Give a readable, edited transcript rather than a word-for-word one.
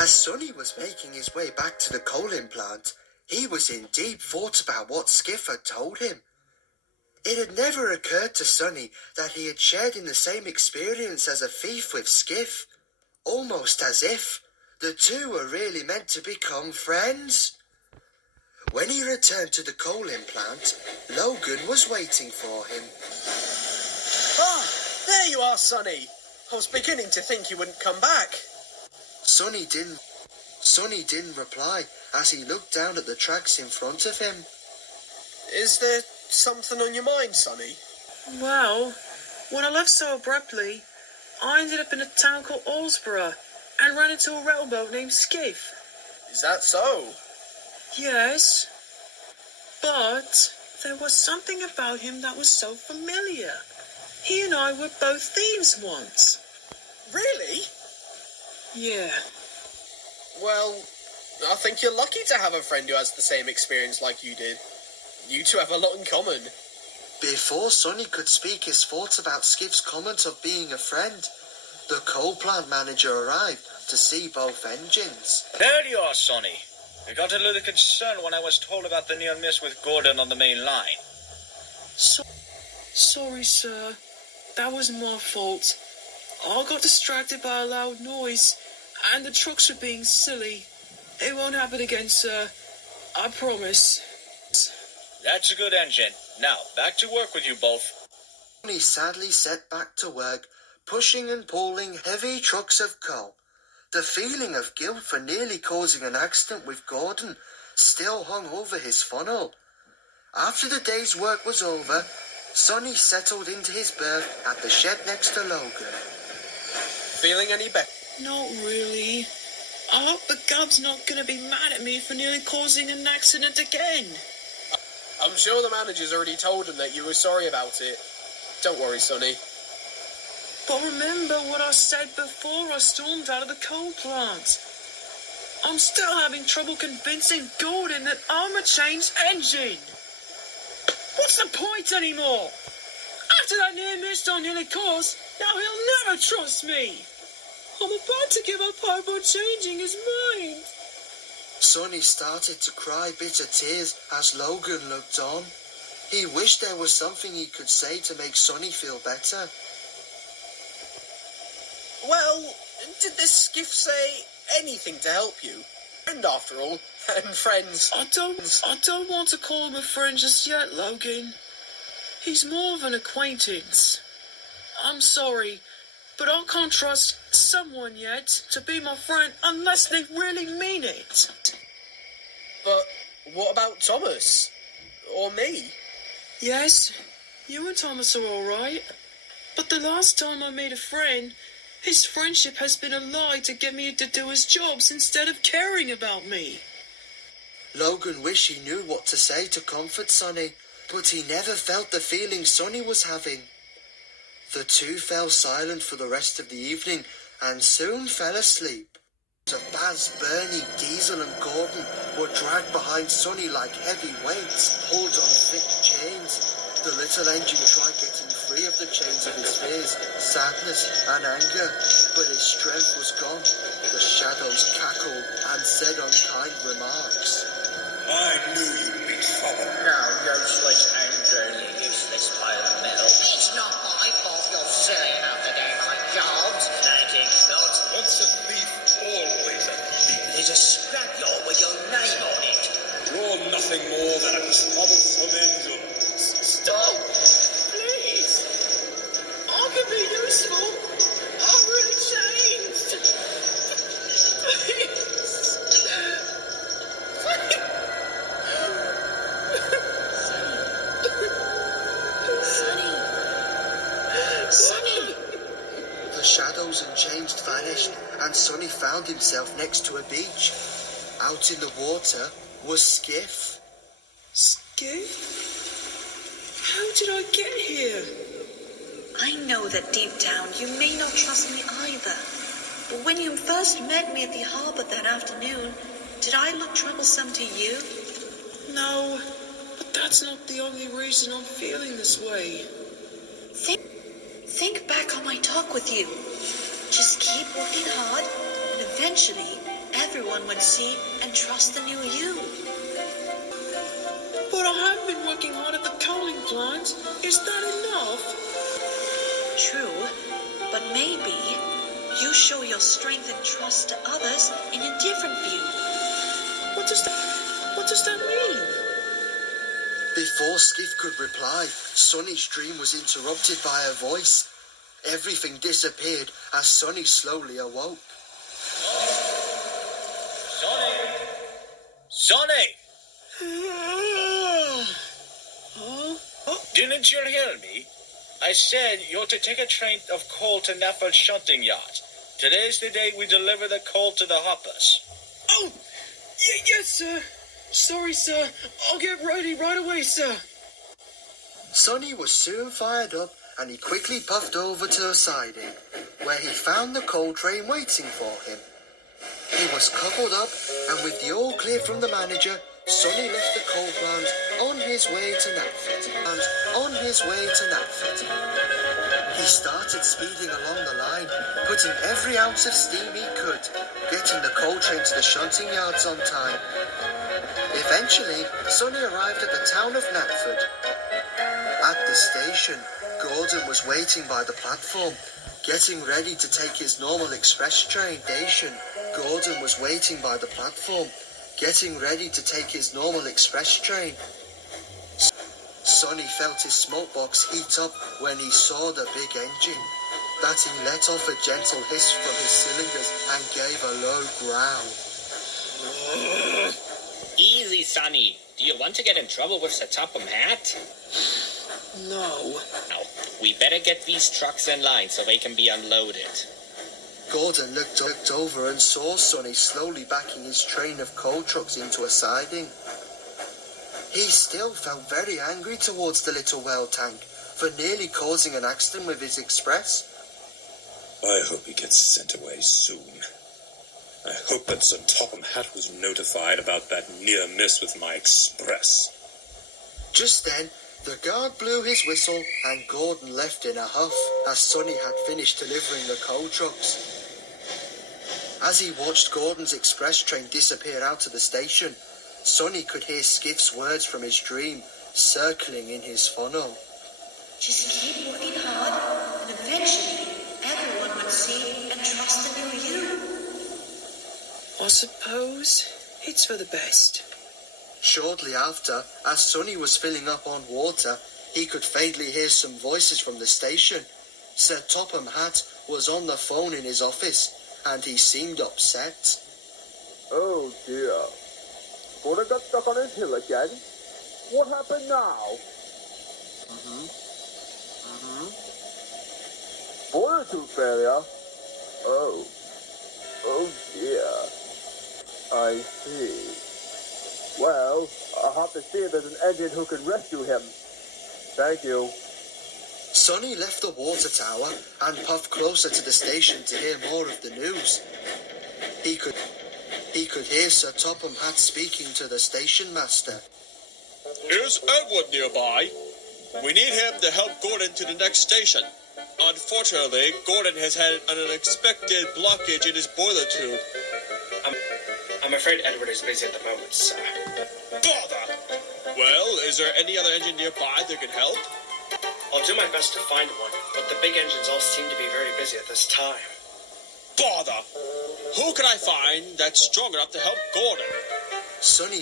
As Sonny was making his way back to the coaling plant, he was in deep thought about what Skiff had told him. It had never occurred to Sonny that he had shared in the same experience as a thief with Skiff, almost as if the two were really meant to become friends. When he returned to the coaling plant, Logan was waiting for him. Ah, there you are, Sonny. I was beginning to think you wouldn't come back. Sonny didn't reply as he looked down at the tracks in front of him. Is there something on your mind, Sonny? Well, when I left so abruptly, I ended up in a town called Allsborough and ran into a railboat named Skiff. Is that so? Yes, but there was something about him that was so familiar. He and I were both thieves once. Really? Yeah. Well, I think you're lucky to have a friend who has the same experience like you did. You two have a lot in common. Before Sonny could speak his thoughts about Skiff's comment of being a friend, the coal plant manager arrived to see both engines. There you are, Sonny. I got a little concerned when I was told about the near miss with Gordon on the main line. Sorry, sir. That was my fault. I got distracted by a loud noise, and the trucks were being silly. It won't happen again, sir. I promise. That's a good engine. Now, back to work with you both. Sonny sadly set back to work, pushing and pulling heavy trucks of coal. The feeling of guilt for nearly causing an accident with Gordon still hung over his funnel. After the day's work was over, Sonny settled into his berth at the shed next to Logan. Feeling any better? Not really. I hope the Gub's not going to be mad at me for nearly causing an accident again. I'm sure the manager's already told him that you were sorry about it. Don't worry, Sonny. But remember what I said before I stormed out of the coal plant. I'm still having trouble convincing Gordon that I'm a changed engine. What's the point anymore? After that near miss I nearly caused, now he'll never trust me. I'm about to give up hope on changing his mind. Sonny started to cry bitter tears as Logan looked on. He wished there was something he could say to make Sonny feel better. Well, did this Skiff say anything to help you? Friend, after all, and friends. I don't want to call him a friend just yet, Logan. He's more of an acquaintance. I'm sorry, but I can't trust someone yet to be my friend unless they really mean it. But what about Thomas? Or me? Yes, you and Thomas are all right. But the last time I made a friend, his friendship has been a lie to get me to do his jobs instead of caring about me. Logan wished he knew what to say to comfort Sonny, but he never felt the feeling Sonny was having. The two fell silent for the rest of the evening and soon fell asleep. Baz, Bernie, Diesel and Gordon were dragged behind Sonny like heavy weights, pulled on thick chains. The little engine tried getting free of the chains of his fears, sadness and anger, but his strength was gone. The shadows cackled and said unkind remarks. I knew you'd be trouble. No, useless engine, you useless pile of metal. It's not my fault you're silly enough to do my jobs. Thank you, not. Once a thief, always a thief. There's a scrapyard with your name on it. You're nothing more than a troublesome engine. Stop! Please! I can be useful. I've really changed. Please. Sonny! The shadows and chains vanished, and Sonny found himself next to a beach. Out in the water was Skiff. Skiff? How did I get here? I know that deep down you may not trust me either. But when you first met me at the harbor that afternoon, did I look troublesome to you? No, but that's not the only reason I'm feeling this way. Think back on my talk with you. Just keep working hard, and eventually everyone would see and trust the new you. But I have been working hard at the coaling plant. Is that enough? True, but maybe you show your strength and trust to others in a different view. What does that mean? Before Skiff could reply, Sonny's dream was interrupted by a voice. Everything disappeared as Sonny slowly awoke. Sonny! Huh? Didn't you hear me? I said you're to take a train of coal to Nafford shunting yard. Today's the day we deliver the coal to the hoppers. Oh, yes, sir. Sorry, sir. I'll get ready right away, sir. Sonny was soon fired up and he quickly puffed over to the siding, where he found the coal train waiting for him. He was coupled up, and with the all clear from the manager, Sonny left the coal plant on his way to Knapford. He started speeding along the line, putting every ounce of steam he could, getting the coal train to the shunting yards on time. Eventually, Sonny arrived at the town of Knapford. At the station, Gordon was waiting by the platform, getting ready to take his normal express train. Gordon was waiting by the platform, getting ready to take his normal express train. Sonny felt his smoke box heat up when he saw the big engine. That he let off a gentle hiss from his cylinders and gave a low growl. Easy, Sonny. Do you want to get in trouble with the Topham Hatt? No. Now, we better get these trucks in line so they can be unloaded. Gordon looked over and saw Sonny slowly backing his train of coal trucks into a siding. He still felt very angry towards the little well tank for nearly causing an accident with his express. I hope he gets sent away soon. I hope that Sir Topham Hatt was notified about that near miss with my express. Just then, the guard blew his whistle and Gordon left in a huff as Sonny had finished delivering the coal trucks. As he watched Gordon's express train disappear out of the station, Sonny could hear Skiff's words from his dream circling in his funnel. Just keep working hard, and eventually everyone would see and trust the new you. I suppose it's for the best. Shortly after, as Sonny was filling up on water, he could faintly hear some voices from the station. Sir Topham Hatt was on the phone in his office, and he seemed upset. Oh dear. Gordon got stuck on his hill again? What happened now? Boiler tube failure? Oh. Oh dear. I see. Well, I'll have to see if there's an engine who can rescue him. Thank you. Sonny left the water tower and puffed closer to the station to hear more of the news. He could hear Sir Topham Hatt speaking to the station master. Is Edward nearby? We need him to help Gordon to the next station. Unfortunately, Gordon has had an unexpected blockage in his boiler tube. I'm afraid Edward is busy at the moment, sir. Bother! Well, is there any other engine nearby that can help? I'll do my best to find one, but the big engines all seem to be very busy at this time. Bother! Who can I find that's strong enough to help Gordon? Sonny